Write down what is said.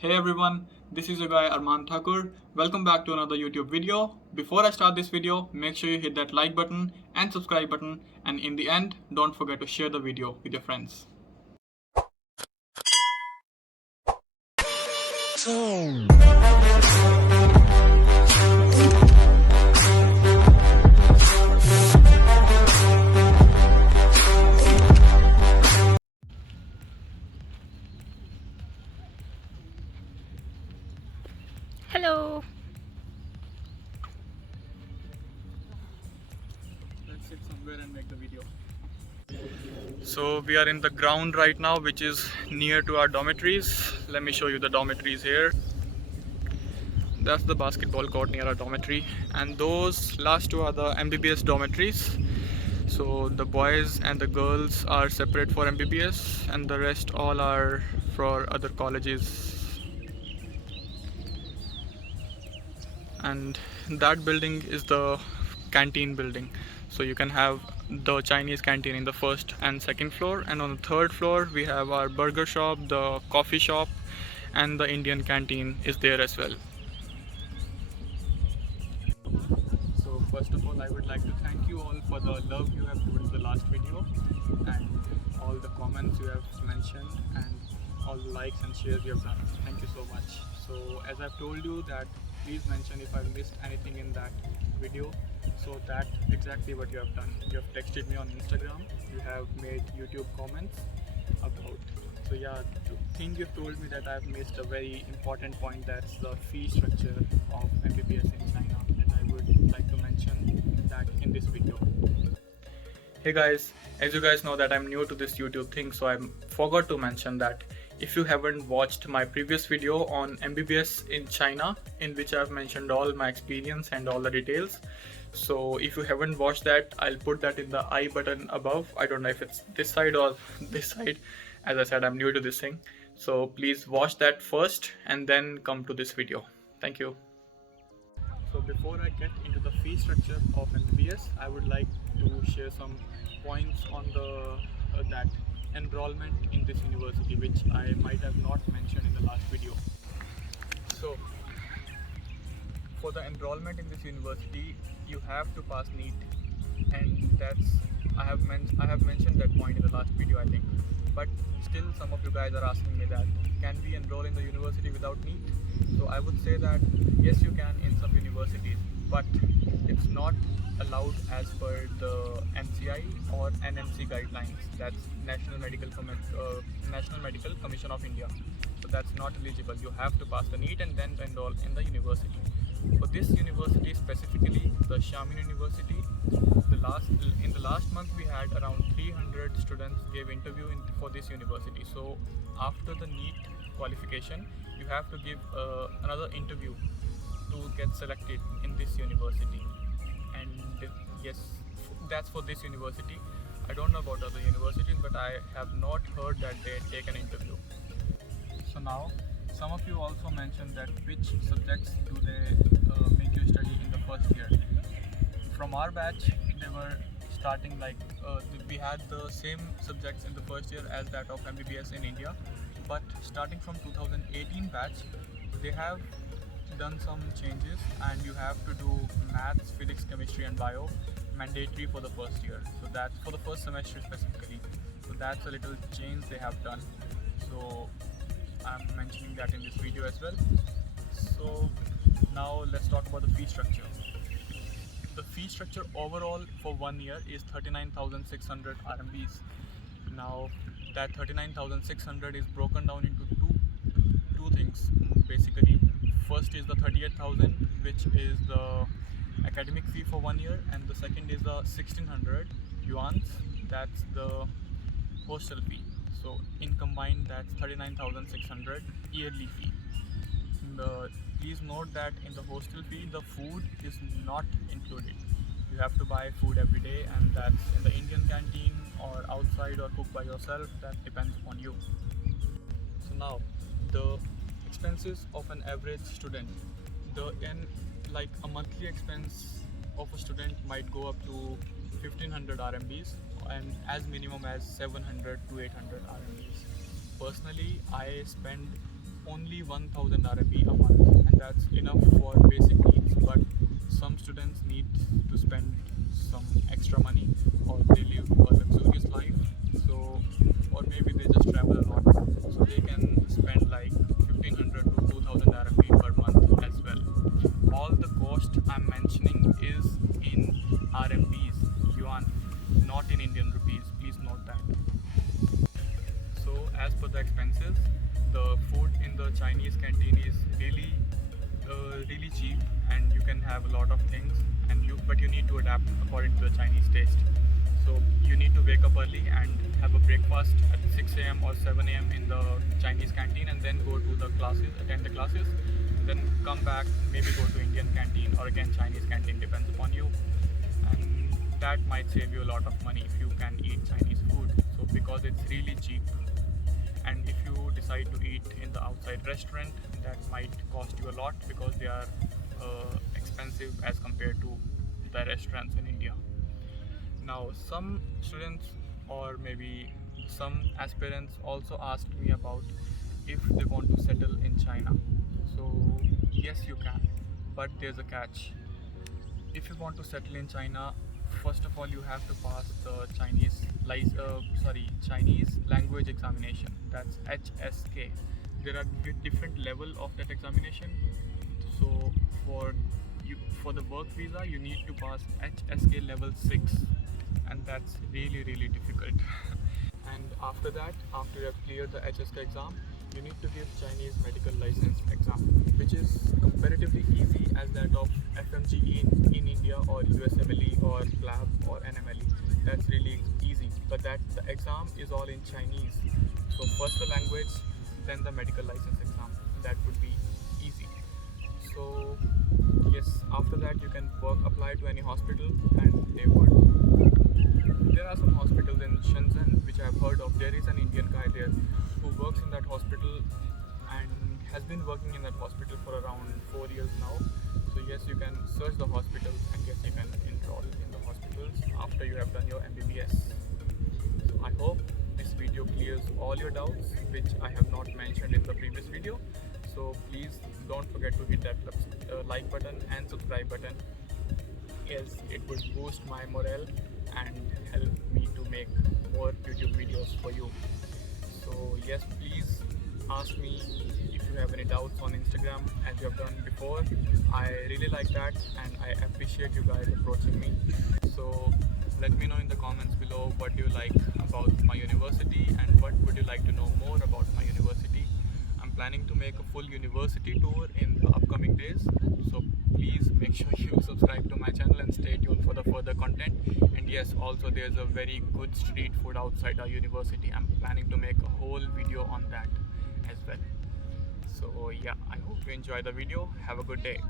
Hey everyone, this is your guy Arman Thakur. Welcome back to another YouTube video. Before I start this video, make sure you hit that like button and subscribe button, and in the end, don't forget to share the video with your friends. Hello. Let's sit somewhere and make the video. So we are in the ground right now, which is near to our dormitories. Let me show you the dormitories here. That's the basketball court near our dormitory, and those last two are the MBBS dormitories. So the boys and the girls are separate for MBBS, and the rest all are for other colleges. And that building is the canteen building. So you can have the Chinese canteen in the first and second floor, and on the third floor we have our burger shop, the coffee shop, and the Indian canteen is there as well. So first of all, I would like to thank you all for the love you have given to the last video, and all the comments you have mentioned, and all the likes and shares you have done. Thank you so much. So as I've told you that please mention if I missed anything in that video. So that's exactly what you have done. You have texted me on Instagram, you have made YouTube comments about. So yeah, the thing you've told me that I've missed a very important point, that's the fee structure of MBBS in China, and I would like to mention that in this video. Hey guys, as you guys know that I'm new to this YouTube thing, so I forgot to mention that if you haven't watched my previous video on MBBS in China, in which I've mentioned all my experience and all the details, so if you haven't watched that, I'll put that in the I button above. I don't know if it's this side or this side. As I said, I'm new to this thing, so please watch that first and then come to this video. Thank you. So before I get into the fee structure of MBBS, I would like to share some points on the that enrollment in this university, which I might have not mentioned in the last video. So for the enrollment in this university, you have to pass NEET, and that's I have mentioned that point in the last video, I think. But still, some of you guys are asking me that can we enroll in the university without NEET? So I would say that yes, you can in some universities, but it's not allowed as per the NCI or NMC guidelines. That's National Medical Commission of India. So that's not eligible. You have to pass the NEET and then enroll in the university. For this university specifically, the Xiamen University, in the last month we had around 300 students gave interview for this university. So after the NEET qualification, you have to give another interview to get selected in this university. And yes, that's for this university. I don't know about other universities, but I have not heard that they take an interview. So now, some of you also mentioned that which subjects do they make you study in the first year. From our batch, they were starting we had the same subjects in the first year as that of MBBS in India, but starting from 2018 batch, they have done some changes, and you have to do maths, physics, chemistry, and bio mandatory for the first year. So that's for the first semester specifically. So that's a little change they have done. So I'm mentioning that in this video as well. So now let's talk about the fee structure. The fee structure overall for 1 year is 39,600 RMBs. Now that 39,600 is broken down into two things basically. First is the 38,000, which is the academic fee for 1 year, and the second is the 1600 yuan, that's the hostel fee. So in combined, that's 39,600 yearly fee. Please note that in the hostel fee, the food is not included. You have to buy food every day, and that's in the Indian canteen or outside or cook by yourself. That depends on you. So now, the expenses of an average student. Like a monthly expense of a student might go up to 1500 RMBs and as minimum as 700 to 800 RMBs. Personally, I spend only 1000 RMB a month, and that's enough for basic needs. But some students need to spend some extra money, or they live a luxurious life, so or maybe they just travel a lot, so they can spend like 1500 to 2000 RMB per month as well. All the cost I'm mentioning is in RMBs, yuan, not in Indian rupees. Please note that. So as per the expenses, the food in the Chinese canteen is really cheap, and you can have a lot of things, but you need to adapt according to the Chinese taste. So you need to wake up early and have a breakfast at 6 a.m. or 7 a.m. in the Chinese canteen, and then go to the classes, attend the classes, then come back, maybe go to Indian canteen or again Chinese canteen, depends upon you. And that might save you a lot of money if you can eat Chinese food, so because it's really cheap. And if you decide to eat in the outside restaurant, that might cost you a lot because they are expensive as compared to the restaurants in India. Now some students or maybe some aspirants also asked me about if they want to settle in China. So yes, you can, but there's a catch. If you want to settle in China, first of all you have to pass the Chinese language examination, that's HSK. There are different level of that examination. So for the work visa you need to pass HSK level 6, and that's really difficult. And after that, after you have cleared the HSK exam, you need to give Chinese medical license exam, which is comparatively easy as that of FMGE in India, or USMLE or PLAB or NMLE. That's really easy, but the exam is all in Chinese. So first the language, then the medical license exam. That would be easy. So yes, after that you can apply to any hospital, and they would. There are some hospitals in Shenzhen which I have heard of. There is an Indian guy there who works in that hospital and has been working in that hospital for around 4 years now. So yes, you can search the hospitals, and yes, you can enroll in the hospitals after you have done your MBBS. So I hope this video clears all your doubts which I have not mentioned in the previous video. So please don't forget to hit that like button and subscribe button. Yes, it would boost my morale and help me to make more YouTube videos for you. So yes, please ask me if you have any doubts on Instagram as you have done before. I really like that, and I appreciate you guys approaching me. So let me know in the comments below what do you like about my university, and what would you like to know more about my university. I'm planning to make a full university tour in the upcoming days, so please make sure you subscribe to my channel and stay tuned for the further content. And yes, also there's a very good street food outside our university. I'm planning to make a whole video on that as well. So yeah, I hope you enjoy the video. Have a good day.